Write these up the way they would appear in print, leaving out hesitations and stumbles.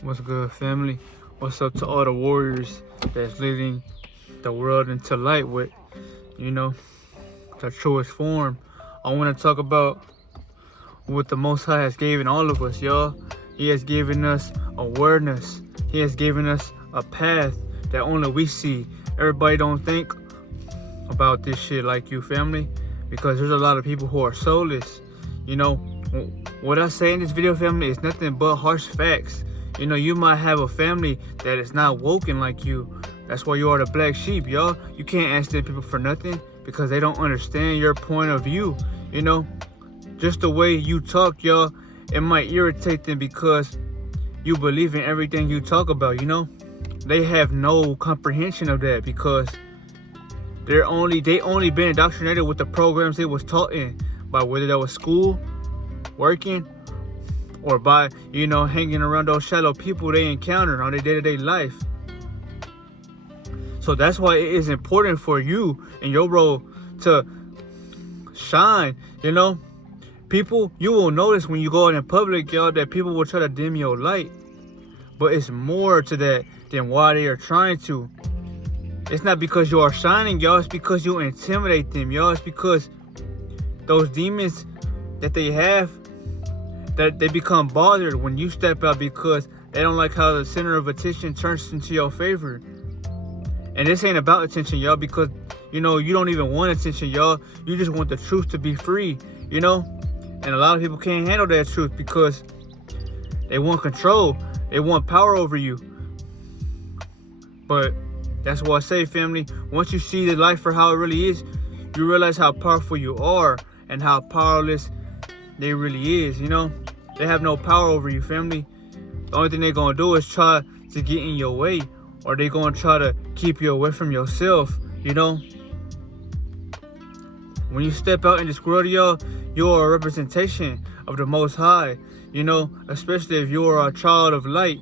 What's good, family? What's up to all the warriors that's leading the world into light with, you know, the truest form? I want to talk about what the Most High has given all of us, y'all. He has given us awareness. He has given us a path that only we see. Everybody don't think about this shit like you, family, because there's a lot of people who are soulless. You know, what I say in this video, family, is nothing but harsh facts. You know, you might have a family that is not woken like you. That's why you are the black sheep, y'all. You can't ask them people for nothing because they don't understand your point of view. You know, just the way you talk, y'all, it might irritate them because you believe in everything you talk about, you know? They have no comprehension of that because they only been indoctrinated with the programs they was taught in, by whether that was school, working, or by, you know, hanging around those shallow people they encounter on their day-to-day life. So that's why it is important for you and your role to shine, you know? People, you will notice when you go out in public, y'all, that people will try to dim your light. But it's more to that than why they are trying to. It's not because you are shining, y'all. It's because you intimidate them, y'all. It's because those demons that they have, that they become bothered when you step out because they don't like how the center of attention turns into your favor. And this ain't about attention, y'all, because, you know, you don't even want attention, y'all. You just want the truth to be free, you know? And a lot of people can't handle that truth because they want control. They want power over you. But that's what I say, family. Once you see the life for how it really is, you realize how powerful you are and how powerless they really is, you know? They have no power over you, family. The only thing they're going to do is try to get in your way, or they're going to try to keep you away from yourself, you know? When you step out in this world, y'all, you are a representation of the Most High, you know, especially if you are a child of light.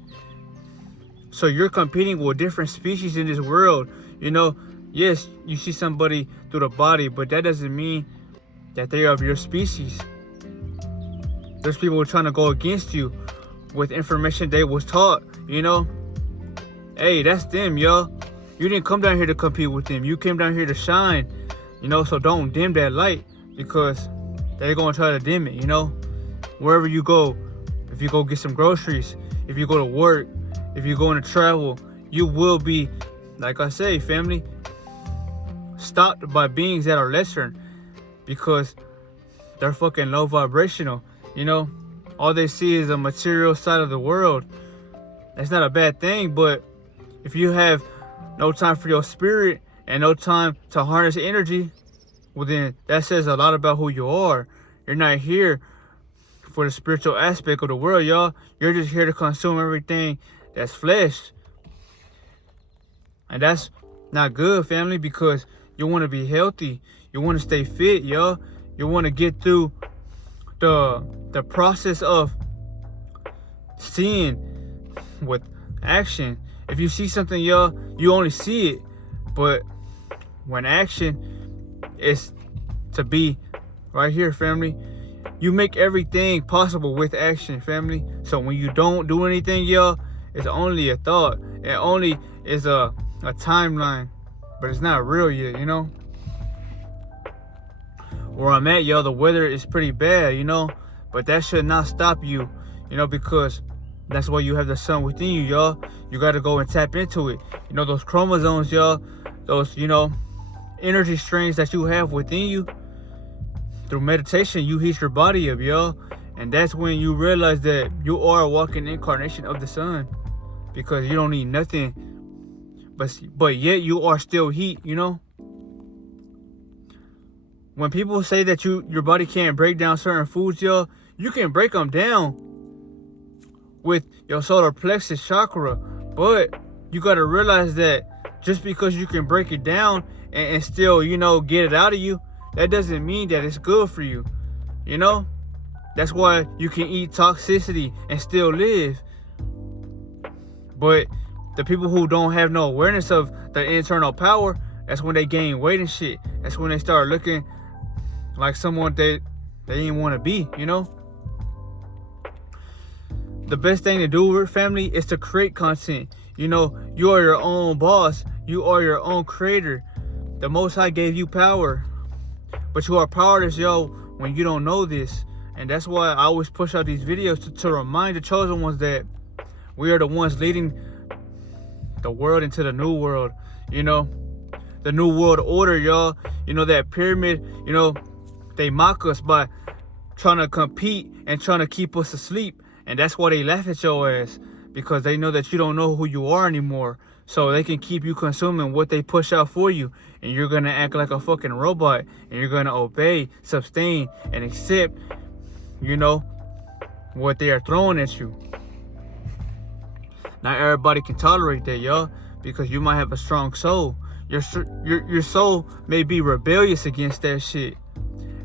So you're competing with different species in this world, you know. Yes, you see somebody through the body, but that doesn't mean that they are of your species. There's people trying to go against you with information they was taught, you know. Hey, that's them, y'all. You didn't come down here to compete with them. You came down here to shine, you know. So don't dim that light because they're going to try to dim it, you know. Wherever you go, if you go get some groceries, if you go to work, if you're going to travel, you will be, like I say, family, stopped by beings that are lesser because they're fucking low vibrational, you know. All they see is a material side of the world. That's not a bad thing, but if you have no time for your spirit and no time to harness energy, well then that says a lot about who you are. You're not here for the spiritual aspect of the world, y'all. You're just here to consume everything that's flesh. And that's not good, family, because you want to be healthy. You want to stay fit, y'all. You want to get through the process of seeing with action. If you see something, y'all, you only see it. But when action is to be right here, family, you make everything possible with action, family. So when you don't do anything, y'all, it's only a thought. It only is a timeline, but it's not real yet, you know. Where I'm at, y'all, the weather is pretty bad, you know, but that should not stop you, you know, because that's why you have the sun within you, y'all. You got to go and tap into it. You know, those chromosomes, y'all, those, you know, energy strains that you have within you. Through meditation, you heat your body up, y'all. And that's when you realize that you are a walking incarnation of the sun. Because you don't need nothing. But yet you are still heat, you know. When people say that your body can't break down certain foods, y'all, you can break them down with your solar plexus chakra. But you got to realize that just because you can break it down and still, you know, get it out of you, that doesn't mean that it's good for you, you know? That's why you can eat toxicity and still live. But the people who don't have no awareness of the internal power, that's when they gain weight and shit. That's when they start looking like someone they didn't want to be, you know? the best thing to do with family is to create content. You know, you are your own boss. You are your own creator. The Most High gave you power, but you are powerless, yo, when you don't know this. And that's why I always push out these videos to remind the chosen ones that we are the ones leading the world into the new world. You know, the new world order, y'all. You know, that pyramid, you know, they mock us by trying to compete and trying to keep us asleep. And that's why they laugh at your ass, because they know that you don't know who you are anymore. So they can keep you consuming what they push out for you. And you're going to act like a fucking robot. And you're going to obey, sustain, and accept, you know, what they are throwing at you. Not everybody can tolerate that, y'all, because you might have a strong soul. Your soul may be rebellious against that shit.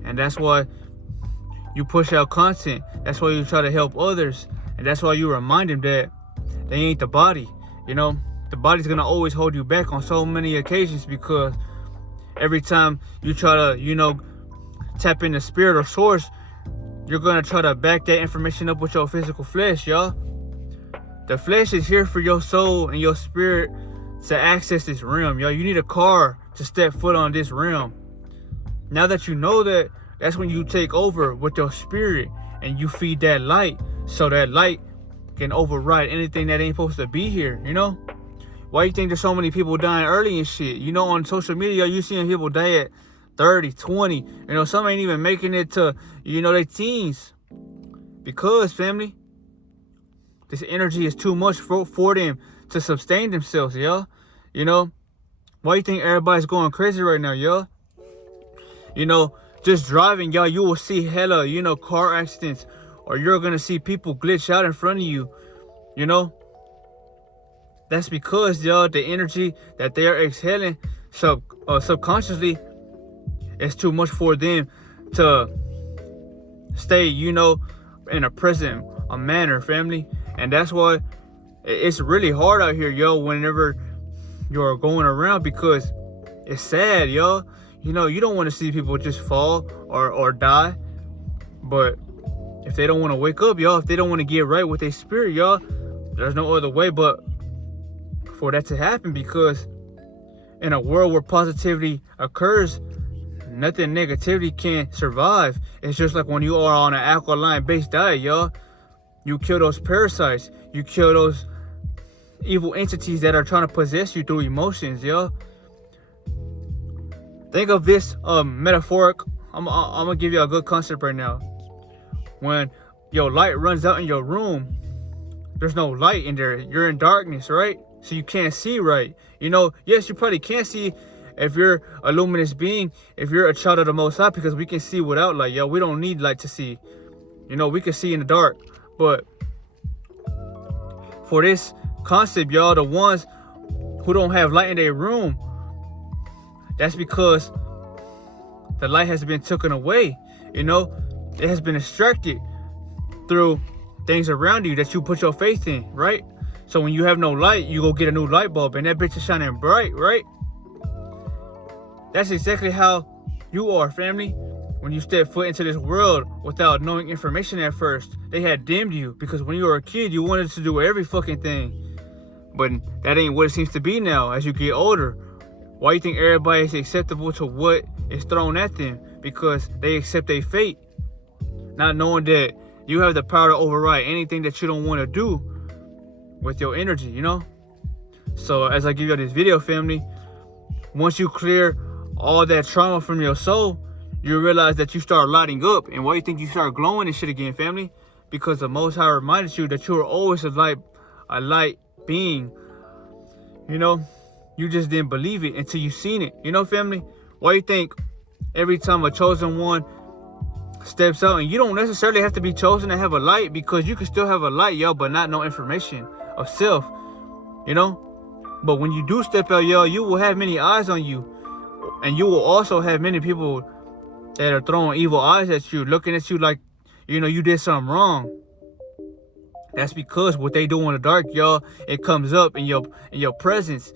And that's why you push out content. That's why you try to help others. And that's why you remind them that they ain't the body. You know, the body's going to always hold you back on so many occasions, because every time you try to, you know, tap in the spirit or source, you're going to try to back that information up with your physical flesh, y'all. The flesh is here for your soul and your spirit to access this realm, y'all. You need a car to step foot on this realm. Now that you know that, that's when you take over with your spirit and you feed that light, so that light can override anything that ain't supposed to be here, you know? Why you think there's so many people dying early and shit? You know, on social media, you seeing people die at 30, 20. You know, some ain't even making it to, you know, their teens. Because, family, this energy is too much for them to sustain themselves, y'all. You know, why you think everybody's going crazy right now, y'all? You know, just driving, y'all, you will see hella, you know, car accidents. Or you're going to see people glitch out in front of you, you know. That's because, y'all, the energy that they are exhaling subconsciously is too much for them to stay, you know, in a present manner, family. And that's why it's really hard out here, yo, whenever you're going around, because it's sad, yo. You know, you don't want to see people just fall or die. But if they don't want to wake up, y'all, if they don't want to get right with their spirit, y'all, there's no other way but for that to happen. Because in a world where positivity occurs, nothing negativity can survive. It's just like when you are on an alkaline-based diet, y'all. You kill those parasites. You kill those evil entities that are trying to possess you through emotions, y'all. Think of this metaphoric. I'm gonna give you a good concept right now. When your light runs out in your room, there's no light in there. You're in darkness, right? So you can't see right. You know, yes, you probably can't see if you're a luminous being, if you're a child of the Most High, because we can see without light, yo. We don't need light to see. You know, we can see in the dark. But for this concept, y'all, the ones who don't have light in their room, that's because the light has been taken away. You know, it has been extracted through things around you that you put your faith in, right? So when you have no light, you go get a new light bulb and that bitch is shining bright, right? That's exactly how you are, family. When you step foot into this world without knowing information at first, they had dimmed you, because when you were a kid, you wanted to do every fucking thing. But that ain't what it seems to be now as you get older. Why you think everybody is acceptable to what is thrown at them? Because they accept their fate, not knowing that you have the power to override anything that you don't want to do with your energy, you know? So as I give you this video, family, once you clear all that trauma from your soul, you realize that you start lighting up. And why you think you start glowing and shit again, family? Because the Most High reminded you that you are always a light being. You know, you just didn't believe it until you seen it. You know, family? Why you think every time a chosen one steps out, and you don't necessarily have to be chosen to have a light, because you can still have a light, yo, but not no information of self, you know? But when you do step out, yo, you will have many eyes on you, and you will also have many people that are throwing evil eyes at you, looking at you like, you know, you did something wrong. That's because what they do in the dark, y'all, it comes up in your presence,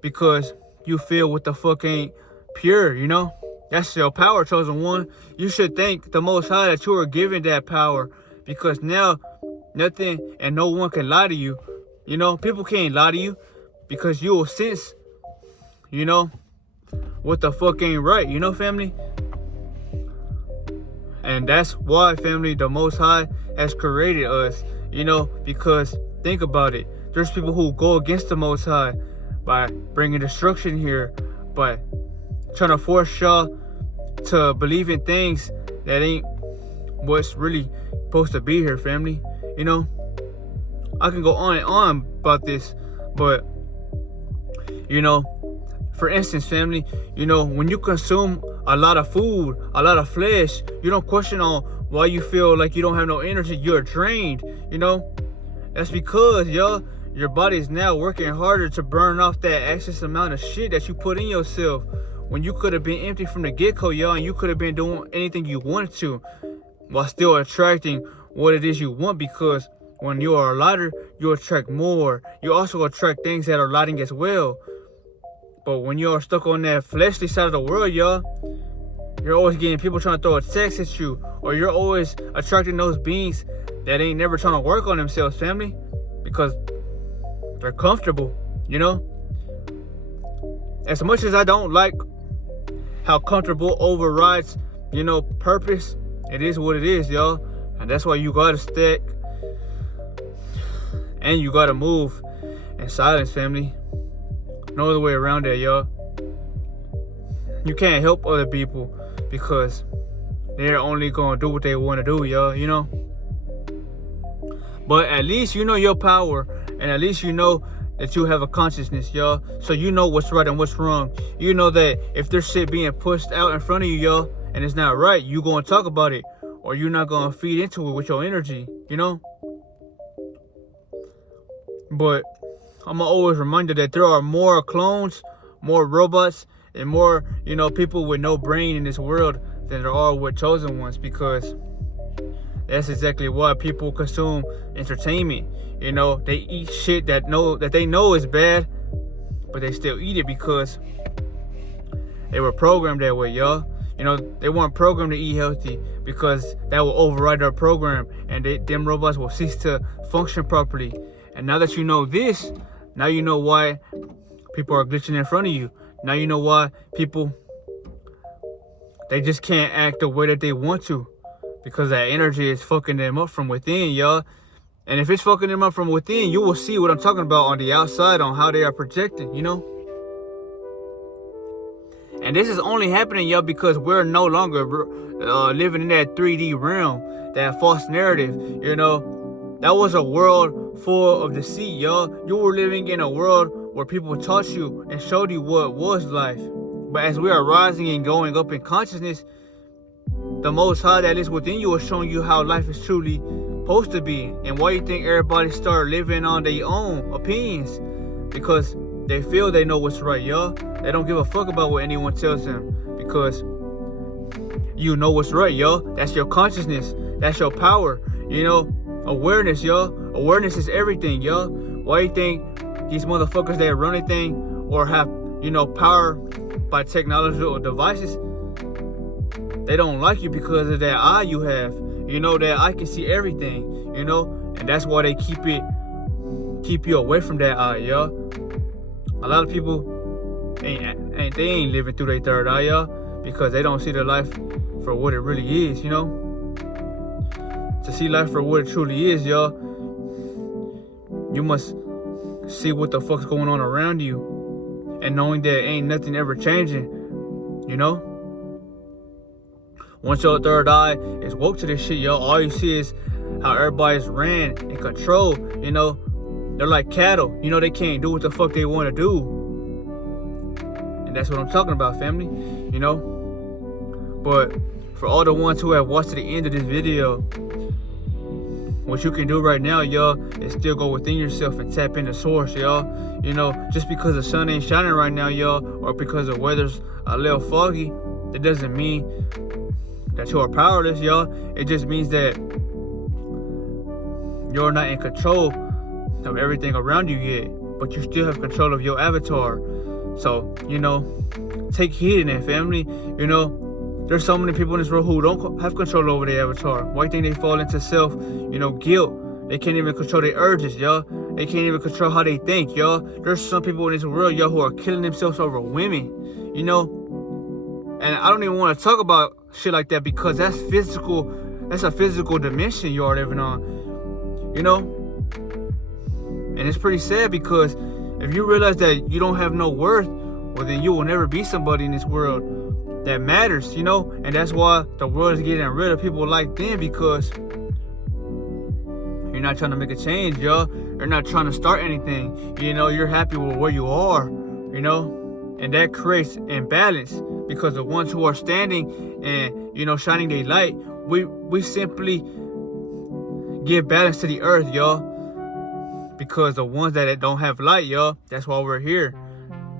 because you feel what the fuck ain't pure, you know? That's your power, chosen one. You should thank the Most High that you were given that power, because now nothing and no one can lie to you. You know, people can't lie to you because you will sense, you know, what the fuck ain't right, you know, family? And that's why, family, the Most High has created us, you know, because think about it. There's people who go against the Most High by bringing destruction here, by trying to force y'all to believe in things that ain't what's really supposed to be here, family. You know, I can go on and on about this, but, you know, for instance, family, you know, when you consume a lot of food, a lot of flesh, you don't question on why you feel like you don't have no energy, you're drained, you know? That's because, y'all, your body is now working harder to burn off that excess amount of shit that you put in yourself when you could have been empty from the get-go, y'all, and you could have been doing anything you wanted to while still attracting what it is you want, because when you are lighter, you attract more. You also attract things that are lighting as well. But when you are stuck on that fleshly side of the world, y'all, you're always getting people trying to throw a text at you, or you're always attracting those beings that ain't never trying to work on themselves, family, because they're comfortable, you know? As much as I don't like how comfortable overrides, you know, purpose, it is what it is, y'all. And that's why you gotta stack and you gotta move in silence, family. No other way around that, y'all. You can't help other people because they're only gonna do what they want to do, y'all, you know? But at least you know your power, and at least you know that you have a consciousness, y'all. So you know what's right and what's wrong. You know that if there's shit being pushed out in front of you, y'all, and it's not right, you gonna talk about it, or you're not gonna feed into it with your energy, you know? But I'm gonna always remind you that there are more clones, more robots, and more, you know, people with no brain in this world than there are with chosen ones, because that's exactly why people consume entertainment. You know, they eat shit that they know is bad, but they still eat it because they were programmed that way, y'all. You know, they weren't programmed to eat healthy because that will override their program, and them robots will cease to function properly. And now that you know this, now you know why people are glitching in front of you. Now you know why people, they just can't act the way that they want to, because that energy is fucking them up from within, y'all. And if it's fucking them up from within, you will see what I'm talking about on the outside, on how they are projecting, you know? And this is only happening, y'all, because we're no longer living in that 3D realm, that false narrative, you know? That was a world full of deceit, y'all. You were living in a world where people taught you and showed you what was life. But as we are rising and going up in consciousness, the Most High that is within you is showing you how life is truly supposed to be. And why you think everybody start living on their own opinions? Because they feel they know what's right, y'all. They don't give a fuck about what anyone tells them, because you know what's right, y'all. That's your consciousness. That's your power, you know? Awareness, y'all. Awareness is everything, y'all. Why you think these motherfuckers that run anything or have, you know, power by technology or devices, they don't like you because of that eye you have. You know, that eye can see everything, you know, and that's why they keep you away from that eye, y'all. A lot of people ain't living through their third eye, y'all, because they don't see their life for what it really is, you know. To see life for what it truly is, y'all, you must see what the fuck's going on around you, and knowing that ain't nothing ever changing, you know. Once your third eye is woke to this shit, y'all, all you see is how everybody's ran and controlled, you know. They're like cattle, you know, they can't do what the fuck they want to do. And that's what I'm talking about, family, you know. But for all the ones who have watched to the end of this video, what you can do right now, y'all, is still go within yourself and tap into source, y'all. You know, just because the sun ain't shining right now, y'all, or because the weather's a little foggy, that doesn't mean that you are powerless, y'all. It just means that you're not in control of everything around you yet, but you still have control of your avatar. So, you know, take heed in that, family. You know, there's so many people in this world who don't have control over their avatar. Why do you think they fall into self, you know, guilt, They can't even control their urges, y'all. They can't even control how they think, y'all. There's some people in this world, y'all, who are killing themselves over women, you know. And I don't even want to talk about shit like that because that's physical. That's a physical dimension you are living on, you know. And it's pretty sad because if you realize that you don't have no worth, well, then you will never be somebody in this world that matters, you know. And that's why the world is getting rid of people like them, because you're not trying to make a change, y'all. You're not trying to start anything. You know, you're happy with where you are, you know. And that creates imbalance because the ones who are standing and, you know, shining their light, we simply give balance to the earth, y'all. Because the ones that don't have light, y'all, that's why we're here.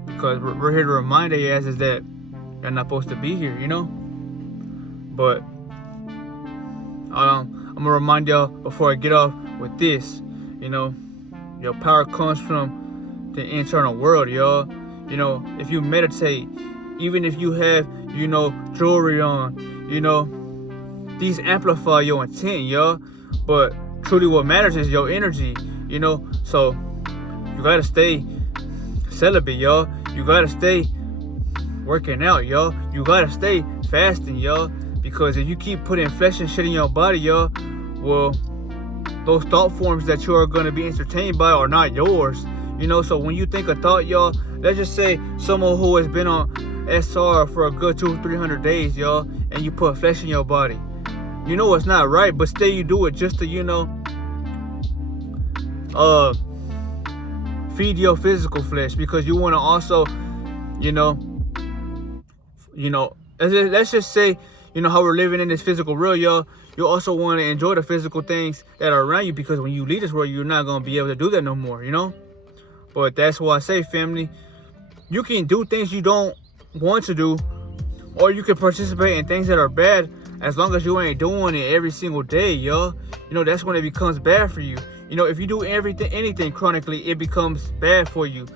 Because we're here to remind their asses that they're not supposed to be here, you know. But I'm gonna remind y'all before I get off with this, you know, your power comes from the internal world, y'all. You know, if you meditate, even if you have, you know, jewelry on, you know, these amplify your intent, y'all. But truly what matters is your energy, you know. So you gotta stay celibate, y'all. You gotta stay working out, y'all. You gotta stay fasting, y'all. Because if you keep putting flesh and shit in your body, y'all, well, those thought forms that you are gonna be entertained by are not yours, you know. So when you think a thought, y'all, let's just say someone who has been on SR for a good 200-300 days, y'all, and you put flesh in your body, you know it's not right, but still you do it just to, you know, feed your physical flesh, because you want to also, you know, let's just say, you know, how we're living in this physical world, y'all. You also want to enjoy the physical things that are around you, because when you leave this world, you're not going to be able to do that no more, you know. But that's why I say, family, you can do things you don't want to do, or you can participate in things that are bad, as long as you ain't doing it every single day, y'all. You know, that's when it becomes bad for you. You know, if you do anything chronically, it becomes bad for you.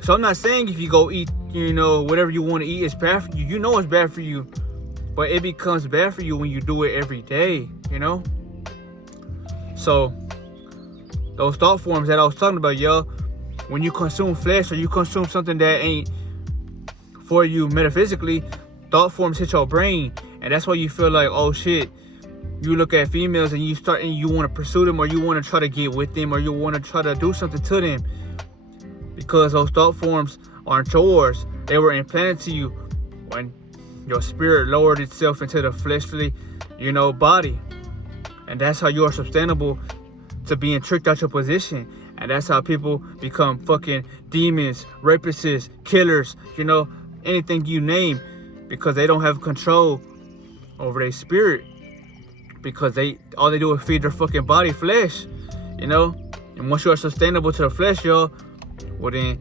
So I'm not saying if you go eat, you know, whatever you want to eat, it's bad for you. You know it's bad for you. But it becomes bad for you when you do it every day, you know? So, those thought forms that I was talking about, y'all, when you consume flesh or you consume something that ain't for you metaphysically, thought forms hit your brain. And that's why you feel like, oh shit, you look at females and you want to pursue them, or you want to try to get with them, or you want to try to do something to them. Because those thought forms aren't yours. They were implanted to you when your spirit lowered itself into the fleshly, you know, body. And that's how you are sustainable to being tricked out your position. And that's how people become fucking demons, rapists, killers, you know, anything you name. Because they don't have control over their spirit. Because all they do is feed their fucking body flesh, you know. And once you are sustainable to the flesh, y'all, well then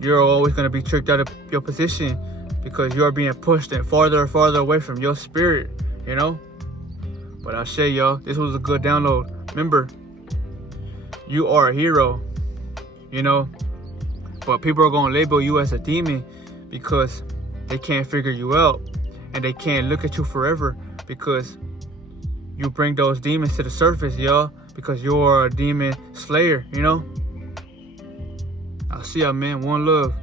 you're always going to be tricked out of your position, because you're being pushed and farther and farther away from your spirit, you know. But I'll say, y'all, this was a good download. Remember, you are a hero, you know. But people are going to label you as a demon because they can't figure you out. And they can't look at you forever, because you bring those demons to the surface, y'all. Because you are a demon slayer, you know. I'll see y'all, man. One love.